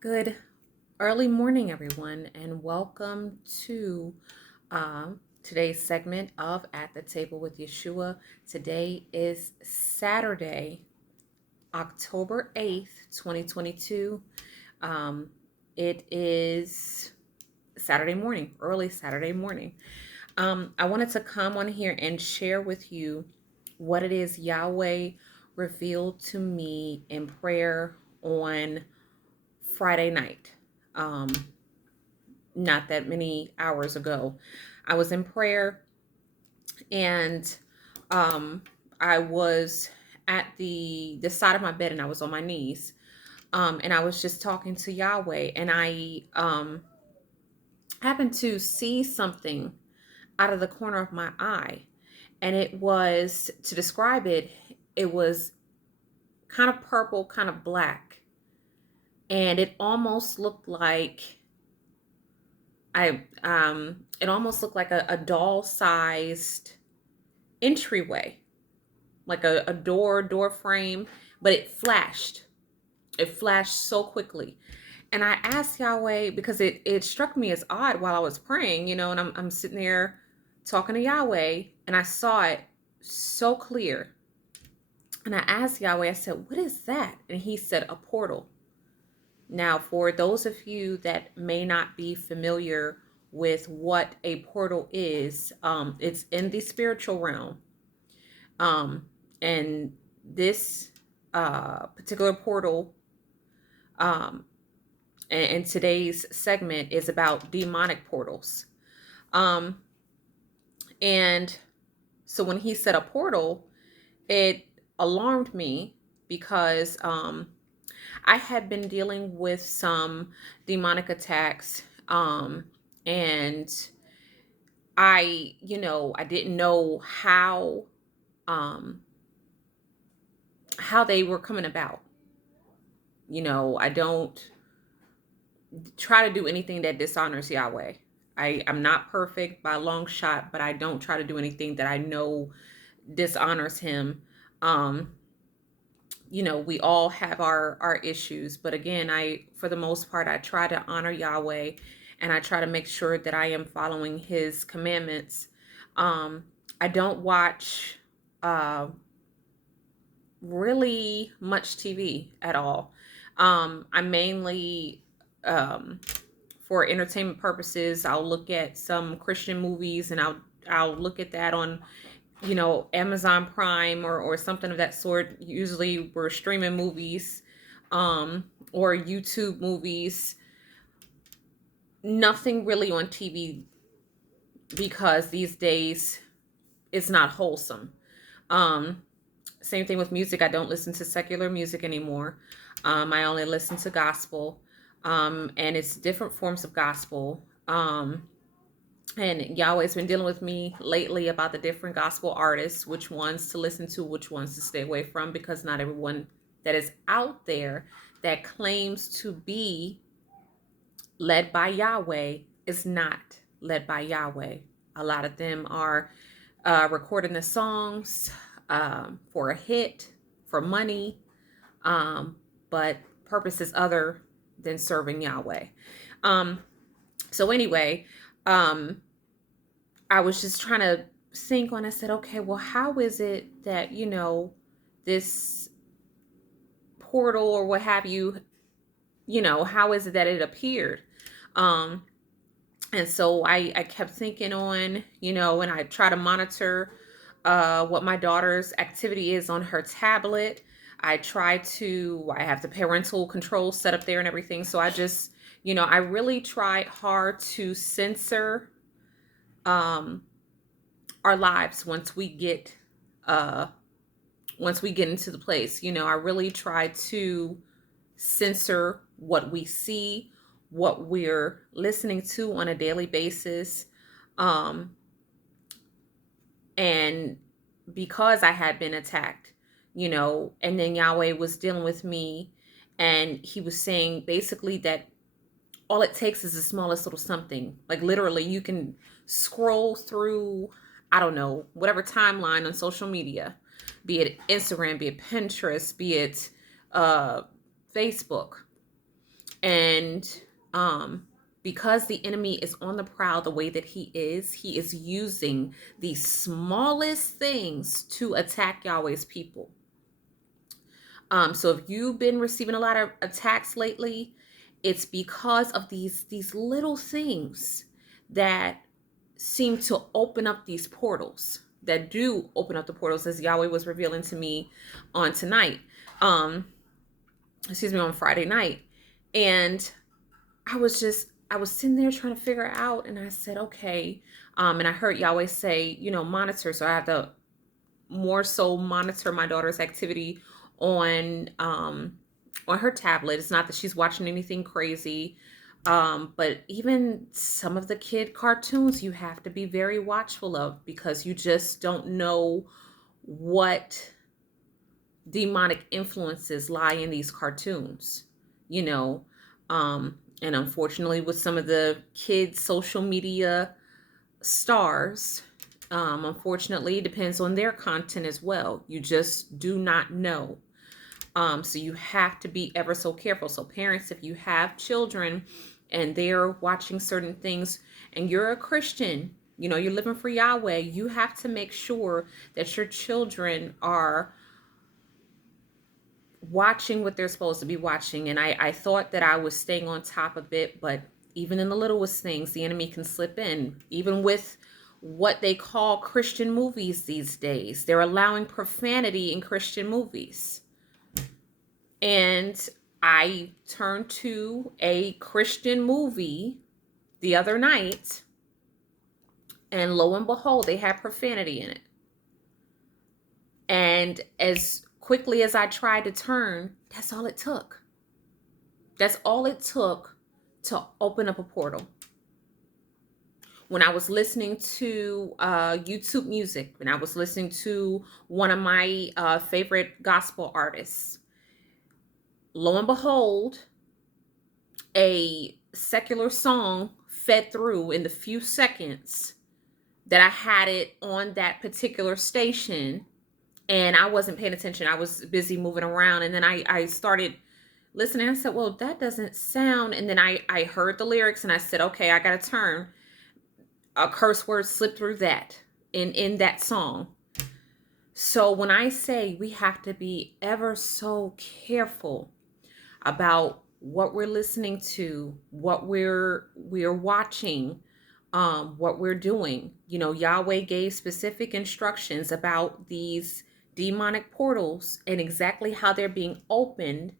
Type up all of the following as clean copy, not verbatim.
Good early morning, everyone, and welcome to today's segment of At the Table with Yeshua. Today is Saturday, October 8th, 2022. Um, it is Saturday morning, early Saturday morning. I wanted to come on here and share with you what it is Yahweh revealed to me in prayer on Friday night. Um, not that many hours ago. I was in prayer and um, I was at the side of my bed and I was on my knees. And I was just talking to Yahweh and I happened to see something out of the corner of my eye. And it was, to describe it, it was kind of purple, kind of black. And it almost looked like it almost looked like a doll sized entryway, like a door frame, but it flashed so quickly. And I asked Yahweh because it struck me as odd while I was praying, and I'm sitting there talking to Yahweh and I saw it so clear. And I asked Yahweh, I said, "What is that?" And he said, "A portal." Now, for those of you that may not be familiar with what a portal is, it's in the spiritual realm. Um, and this particular portal um, and today's segment is about demonic portals. Um, and so when he said a portal, it alarmed me because I had been dealing with some demonic attacks. And I didn't know um, how they were coming about. I don't try to do anything that dishonors Yahweh. I'm not perfect by a long shot, but I don't try to do anything that I know dishonors him. Um, we all have our issues, but again, for the most part, I try to honor Yahweh and I try to make sure that I am following his commandments. Um, I don't watch uh, really much TV at all. I mainly, um, for entertainment purposes, I'll look at some Christian movies and I'll look at that on Amazon Prime or something of that sort. Usually we're streaming movies or YouTube movies. Nothing really on TV because these days it's not wholesome. Um, Same thing with music. I don't listen to secular music anymore. I only listen to gospel, and it's different forms of gospel. And Yahweh's been dealing with me lately about the different gospel artists, which ones to listen to, which ones to stay away from, because not everyone that is out there that claims to be led by Yahweh is not led by Yahweh. A lot of them are recording the songs for a hit, for money, but purposes other than serving Yahweh. Um, so anyway, um, I was just trying to think when I said, okay, well, how is it that, this portal or what have you, how is it that it appeared? Um, and so I kept thinking on, and I try to monitor what my daughter's activity is on her tablet. I have the parental control set up there and everything. So I just, I really tried hard to censor um, our lives uh, once we get into the place. I really try to censor what we see, what we're listening to on a daily basis. Um, and because I had been attacked, and then Yahweh was dealing with me, and he was saying basically that all it takes is the smallest little something. Like literally, you can scroll through, I don't know, whatever timeline on social media, be it Instagram, be it Pinterest, be it uh, Facebook, And um, because the enemy is on the prowl the way that he is using the smallest things to attack Yahweh's people. So if you've been receiving a lot of attacks lately, it's because of these little things that seem to open up these portals, that do open up the portals, as Yahweh was revealing to me on tonight. Um, on Friday night. And I was sitting there trying to figure it out, and I said, okay. And I heard Yahweh say, monitor. So I have to more so monitor my daughter's activity on her tablet. It's not that she's watching anything crazy. But even some of the kid cartoons you have to be very watchful of, because you just don't know what demonic influences lie in these cartoons, you know. And unfortunately, with some of the kids' social media stars, unfortunately, it depends on their content as well. You just do not know. So you have to be ever so careful. So parents, if you have children and they're watching certain things and you're a Christian, you're living for Yahweh, you have to make sure that your children are watching what they're supposed to be watching. And I thought that I was staying on top of it, but even in the littlest things, the enemy can slip in. Even with what they call Christian movies these days, they're allowing profanity in Christian movies. And I turned to a Christian movie the other night, and lo and behold, they had profanity in it. And as quickly as I tried to turn, that's all it took. That's all it took to open up a portal. When I was listening to YouTube music, when I was listening to one of my favorite gospel artists, lo and behold, a secular song fed through in the few seconds that I had it on that particular station, and I wasn't paying attention. I was busy moving around, and then I started listening. I said, well, that doesn't sound. And then I heard the lyrics, and I said, okay, I got to turn. A curse word slipped through that in that song. So when I say we have to be ever so careful about what we're listening to, what we're watching, what we're doing, Yahweh gave specific instructions about these demonic portals and exactly how they're being opened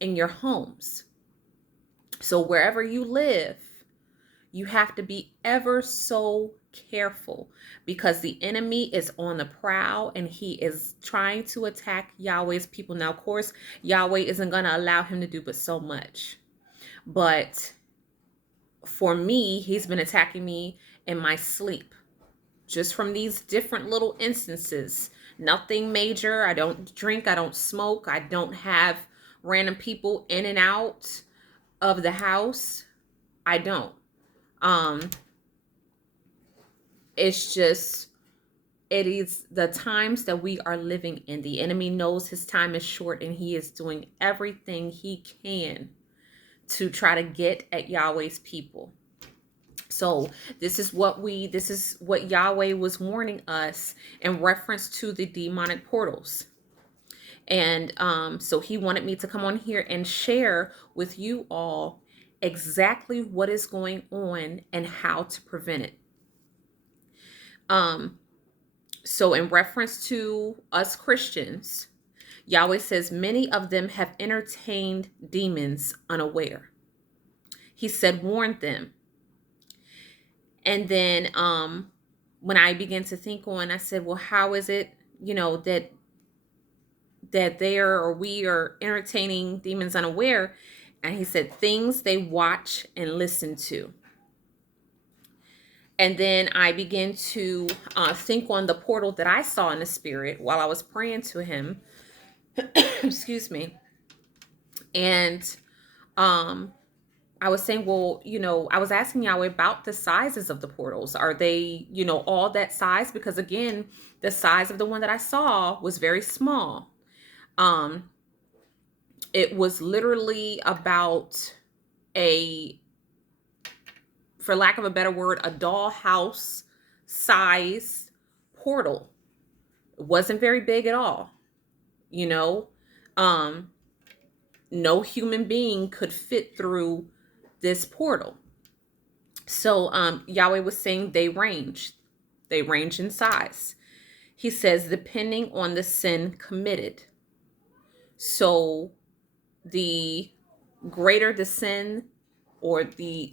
in your homes. So wherever you live, you have to be ever so careful, because the enemy is on the prowl and he is trying to attack Yahweh's people. Now, of course, Yahweh isn't going to allow him to do but so much. But for me, he's been attacking me in my sleep, just from these different little instances. Nothing major. I don't drink. I don't smoke. I don't have random people in and out of the house. I don't. It's just, it is the times that we are living in. The enemy knows his time is short, and he is doing everything he can to try to get at Yahweh's people. So this is what Yahweh was warning us in reference to the demonic portals. And so he wanted me to come on here and share with you all exactly what is going on and how to prevent it. So in reference to us Christians, Yahweh says many of them have entertained demons unaware. He said, warn them. And then when I began to think on, I said, well, how is it, that we are entertaining demons unaware? And he said, things they watch and listen to. And then I began to think on the portal that I saw in the spirit while I was praying to him. Excuse me. And I was saying, well, I was asking Yahweh about the sizes of the portals. Are they, all that size? Because again, the size of the one that I saw was very small. It was literally about a, for lack of a better word, a dollhouse size portal. It wasn't very big at all, you know. Um, no human being could fit through this portal. So Yahweh was saying they range. They range in size. He says, depending on the sin committed. So the greater the sin, or the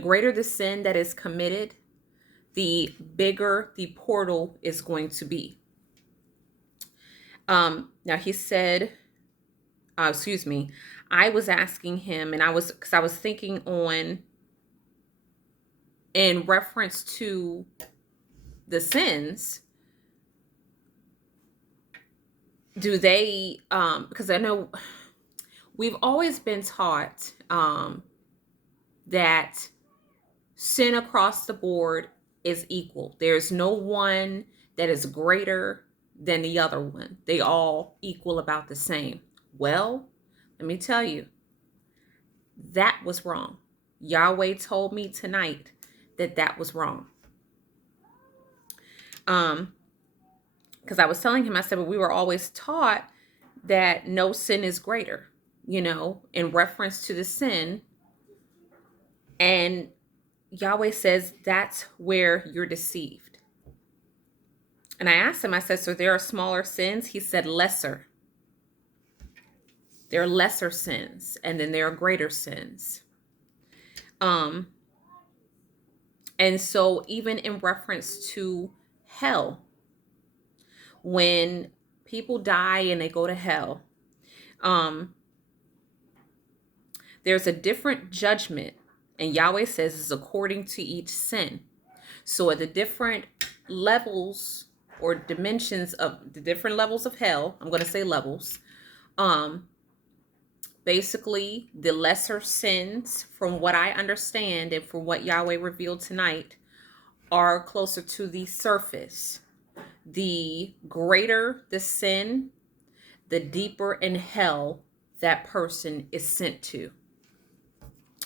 greater the sin that is committed, the bigger the portal is going to be. Now he said, excuse me, I was asking him, and because I was thinking on, in reference to the sins, do they, because I know we've always been taught that sin across the board is equal. There's no one that is greater than the other one. They all equal about the same. Well, let me tell you, that was wrong. Yahweh told me tonight that that was wrong. Because I was telling him, I said, but we were always taught that no sin is greater, in reference to the sin. And Yahweh says that's where you're deceived. And I asked him, I said, so there are smaller sins? He said lesser. There are lesser sins, and then there are greater sins. And so even in reference to hell, when people die and they go to hell, there's a different judgment, and Yahweh says it's according to each sin. So at the different levels or dimensions of the different levels of hell, I'm going to say levels, basically the lesser sins, from what I understand and from what Yahweh revealed tonight, are closer to the surface. The greater the sin, the deeper in hell that person is sent to.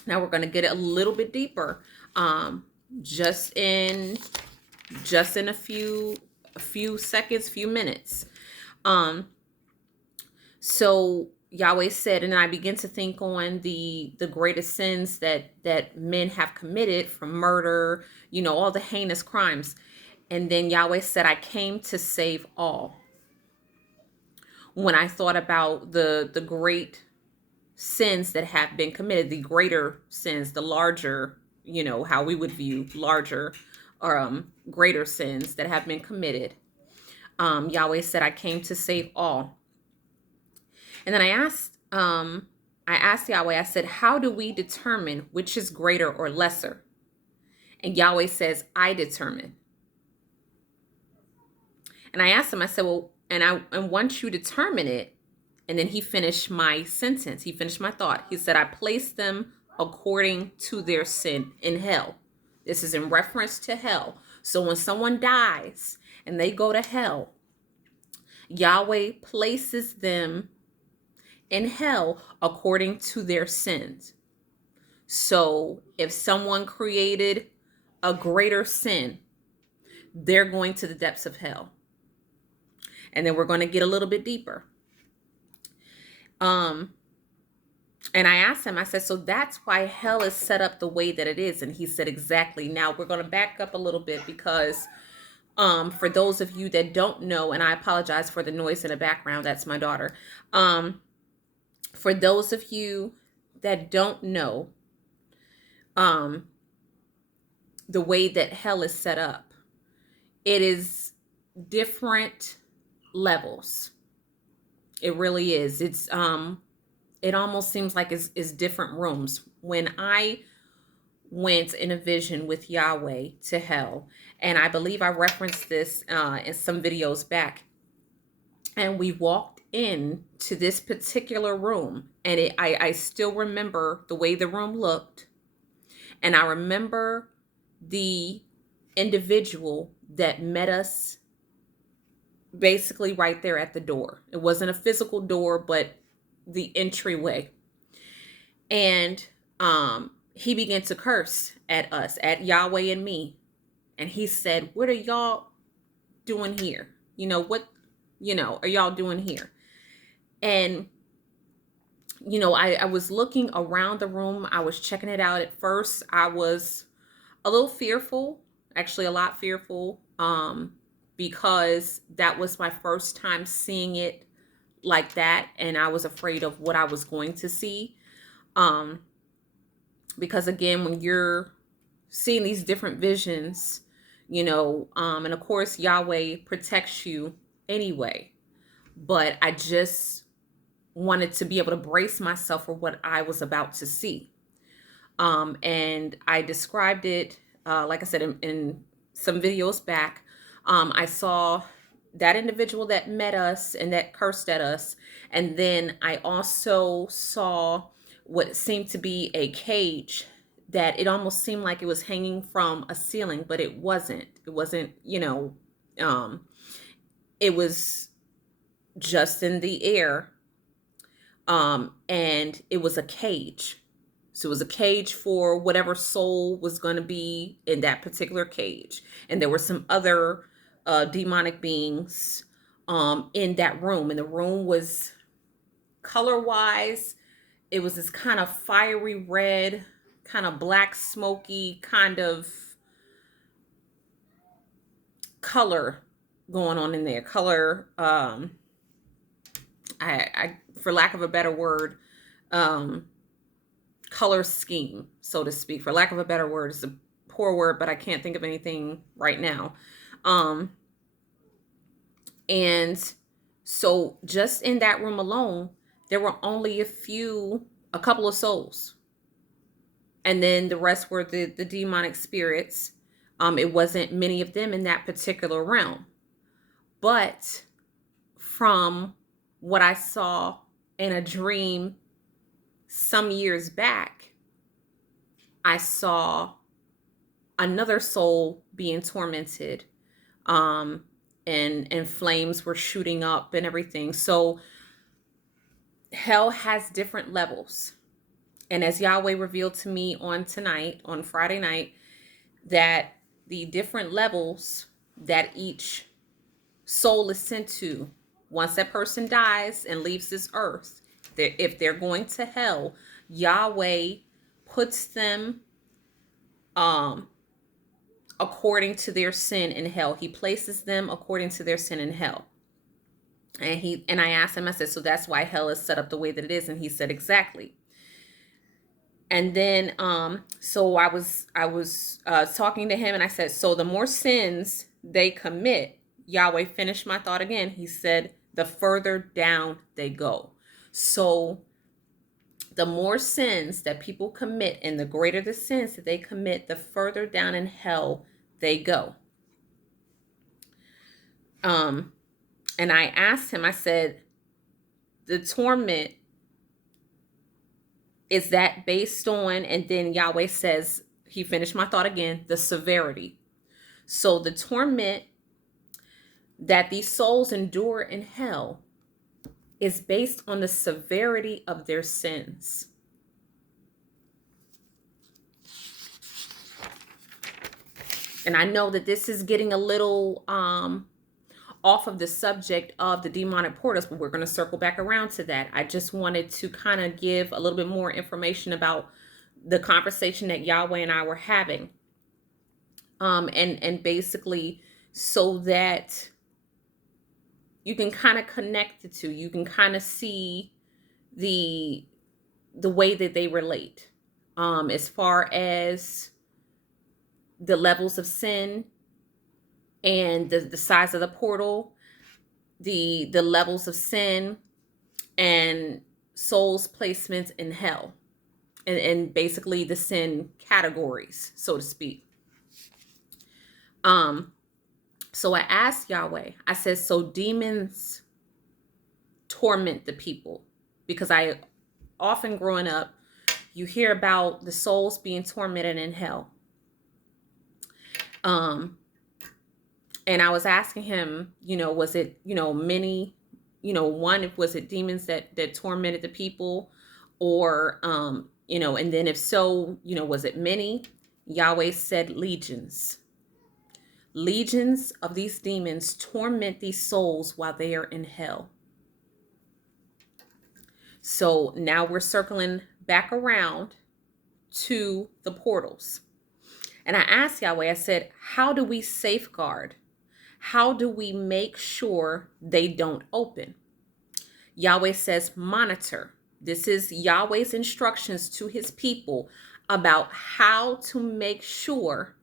Now we're going to get a little bit deeper, just in a few seconds, few minutes. So Yahweh said, and I begin to think on the greatest sins that men have committed, from murder, all the heinous crimes. And then Yahweh said, I came to save all. When I thought about the great sins that have been committed, the greater sins, the larger, how we would view larger or greater sins that have been committed, Yahweh said, I came to save all. And then I asked Yahweh, I said, how do we determine which is greater or lesser? And Yahweh says, I determine. And I asked him, I said, well, and once you determine it, and then he finished my sentence. He finished my thought. He said, I placed them according to their sin in hell. This is in reference to hell. So when someone dies and they go to hell, Yahweh places them in hell according to their sins. So if someone created a greater sin, they're going to the depths of hell. And then we're going to get a little bit deeper. And I asked him, I said, so that's why hell is set up the way that it is. And he said, exactly. Now we're going to back up a little bit, because for those of you that don't know, and I apologize for the noise in the background, that's my daughter. For those of you that don't know, the way that hell is set up, it is different levels. It really is. It's it almost seems like it's different rooms. When I went in a vision with Yahweh to hell, and I believe I referenced this in some videos back, and we walked in to this particular room, and I still remember the way the room looked, and I remember the individual that met us basically right there at the door. It wasn't a physical door, but the entryway. And he began to curse at us, at Yahweh and me. And he said, "What are y'all doing here? What, are y'all doing here?" And, I was looking around the room. I was checking it out. At first, I was a little fearful, actually a lot fearful, because that was my first time seeing it like that. And I was afraid of what I was going to see. Because again, when you're seeing these different visions, and of course Yahweh protects you anyway, but I just wanted to be able to brace myself for what I was about to see. And I described it, like I said, in some videos back. I saw that individual that met us and that cursed at us. And then I also saw what seemed to be a cage that it almost seemed like it was hanging from a ceiling, but it wasn't. It wasn't, it was just in the air. And it was a cage. So it was a cage for whatever soul was going to be in that particular cage. And there were some other demonic beings in that room. And the room was color-wise, it was this kind of fiery red, kind of black, smoky kind of color going on in there. Color, I for lack of a better word, color scheme, so to speak. For lack of a better word, it's a poor word, but I can't think of anything right now. And so just in that room alone, there were only a couple of souls. And then the rest were the demonic spirits. It wasn't many of them in that particular realm. But from what I saw in a dream some years back, I saw another soul being tormented, and flames were shooting up and everything. So hell has different levels. And as Yahweh revealed to me on Friday night, that the different levels that each soul is sent to, once that person dies and leaves this earth, if they're going to hell, Yahweh puts them according to their sin in hell. He places them according to their sin in hell. And I asked him, I said, so that's why hell is set up the way that it is. And he said, exactly. And then, so I was talking to him, and I said, so the more sins they commit, Yahweh finished my thought again. He said, the further down they go. So the more sins that people commit and the greater the sins that they commit, the further down in hell they go. And I asked him, I said, the torment, is that based on, and then Yahweh says, he finished my thought again, the severity. So the torment that these souls endure in hell is based on the severity of their sins. And I know that this is getting a little off of the subject of the demonic portals, but we're going to circle back around to that. I just wanted to kind of give a little bit more information about the conversation that Yahweh and I were having. And basically so that you can kind of connect the two. You can kind of see the way that they relate, as far as the levels of sin and the size of the portal, the levels of sin and souls placements in hell, and basically the sin categories, so to speak. So I asked Yahweh, I said, so demons torment the people? Because I often growing up, you hear about the souls being tormented in hell. And I was asking him, was it, many, one, was it demons that tormented the people, or and then if so, was it many? Yahweh said legions. Legions of these demons torment these souls while they are in hell. So now we're circling back around to the portals. And I asked Yahweh, I said, how do we safeguard? How do we make sure they don't open? Yahweh says, monitor. This is Yahweh's instructions to his people about how to make sure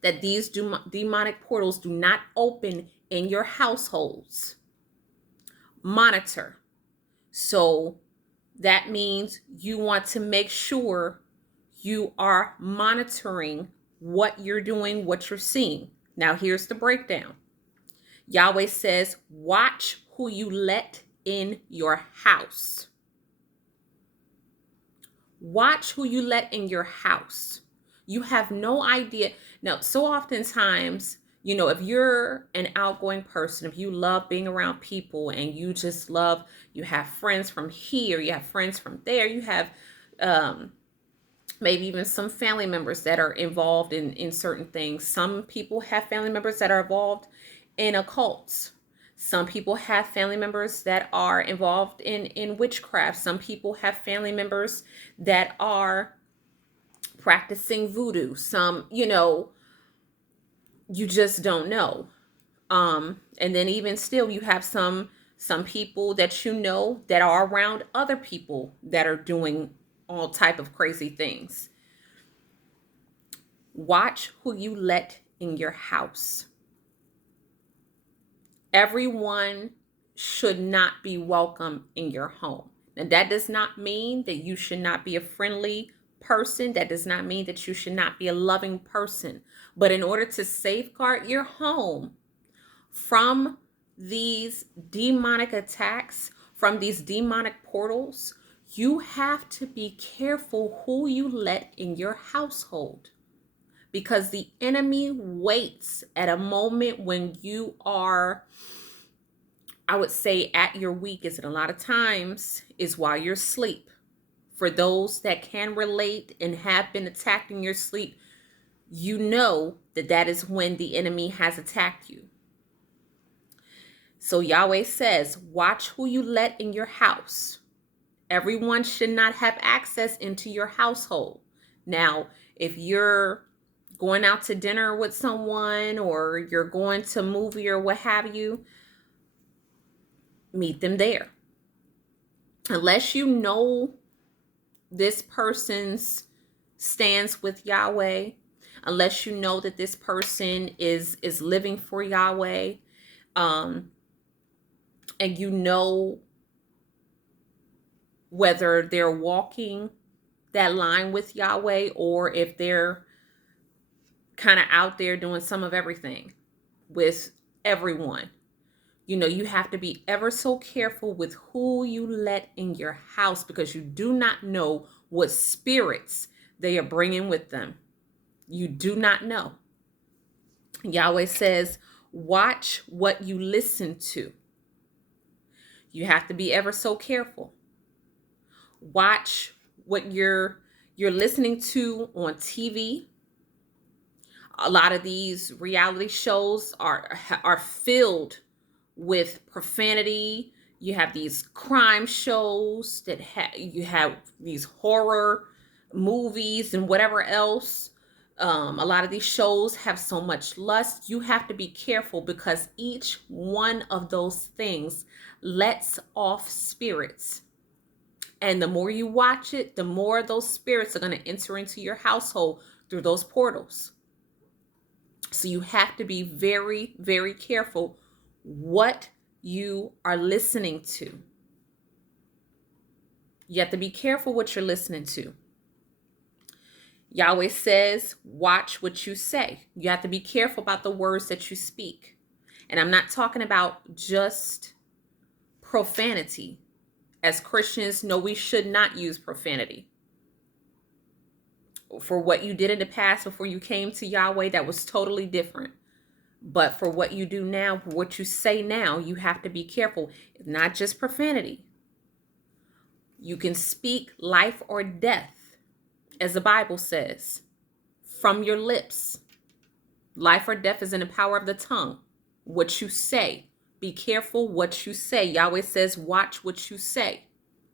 that these demonic portals do not open in your households. Monitor. So that means you want to make sure you are monitoring what you're doing, what you're seeing. Now, here's the breakdown. Yahweh says, watch who you let in your house. Watch who you let in your house. You have no idea. Now, so oftentimes, if you're an outgoing person, if you love being around people and you just love, you have friends from here, you have friends from there, you have maybe even some family members that are involved in certain things. Some people have family members that are involved in occults. Some people have family members that are involved in witchcraft. Some people have family members that are practicing voodoo. Some, you just don't know. And then even still, you have some people that that are around other people that are doing all type of crazy things. Watch who you let in your house. Everyone should not be welcome in your home. And that does not mean that you should not be a friendly person. That does not mean that you should not be a loving person. But in order to safeguard your home from these demonic attacks, from these demonic portals, you have to be careful who you let in your household. Because the enemy waits at a moment when you are, I would say, at your weakest. And a lot of times is while you're asleep. For those that can relate and have been attacked in your sleep, you know that is when the enemy has attacked you. So Yahweh says, watch who you let in your house. Everyone should not have access into your household. Now, if you're going out to dinner with someone or you're going to a movie or what have you, meet them there. Unless you know this person's stance with Yahweh, unless you know that this person is living for Yahweh, and you know whether they're walking that line with Yahweh or if they're kind of out there doing some of everything with everyone. You have to be ever so careful with who you let in your house, because you do not know what spirits they are bringing with them. You do not know. Yahweh says, watch what you listen to. You have to be ever so careful. Watch what you're listening to on TV. A lot of these reality shows are filled with profanity. You have these crime shows that you have these horror movies and whatever else. A lot of these shows have so much lust. You have to be careful, because each one of those things lets off spirits. And the more you watch it, the more those spirits are going to enter into your household through those portals. So you have to be very, very careful what you are listening to. You have to be careful what you're listening to. Yahweh says, watch what you say. You have to be careful about the words that you speak. And I'm not talking about just profanity. As Christians, no, we should not use profanity. For what you did in the past before you came to Yahweh, that was totally different. But for what you do now, for what you say now, you have to be careful. It's not just profanity. You can speak life or death, as the Bible says, from your lips. Life or death is in the power of the tongue. What you say. Be careful what you say. Yahweh says, watch what you say.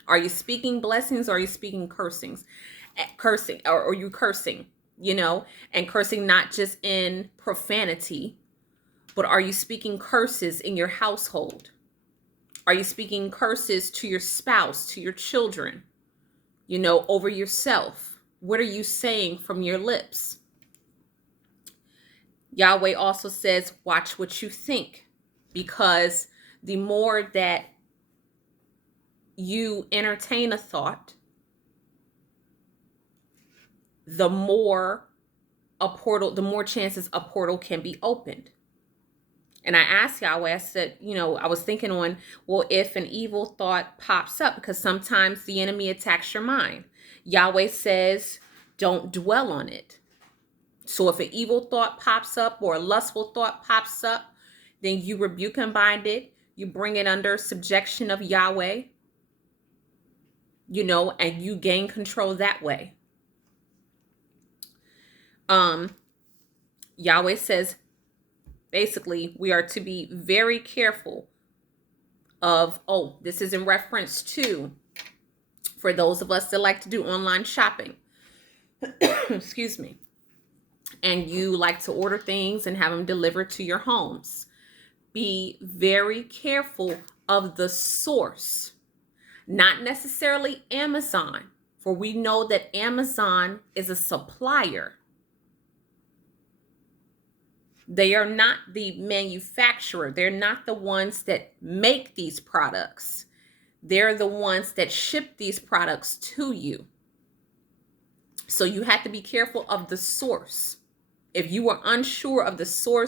Are you speaking blessings or are you speaking cursings? Cursing, or are you cursing, and cursing not just in profanity, but are you speaking curses in your household? Are you speaking curses to your spouse, to your children, over yourself? What are you saying from your lips? Yahweh also says, watch what you think, because the more that you entertain a thought, the more chances a portal can be opened. And I asked Yahweh, I said, I was thinking on, well, if an evil thought pops up, because sometimes the enemy attacks your mind. Yahweh says, don't dwell on it. So if an evil thought pops up or a lustful thought pops up, then you rebuke and bind it. You bring it under subjection of Yahweh, and you gain control that way. Yahweh says, basically, we are to be very careful of, this is in reference to, for those of us that like to do online shopping, excuse me, and you like to order things and have them delivered to your homes. Be very careful of the source, not necessarily Amazon, for we know that Amazon is a supplier. They are not the manufacturer. They're not the ones that make these products. They're the ones that ship these products to you. So you have to be careful of the source. If you are unsure of the source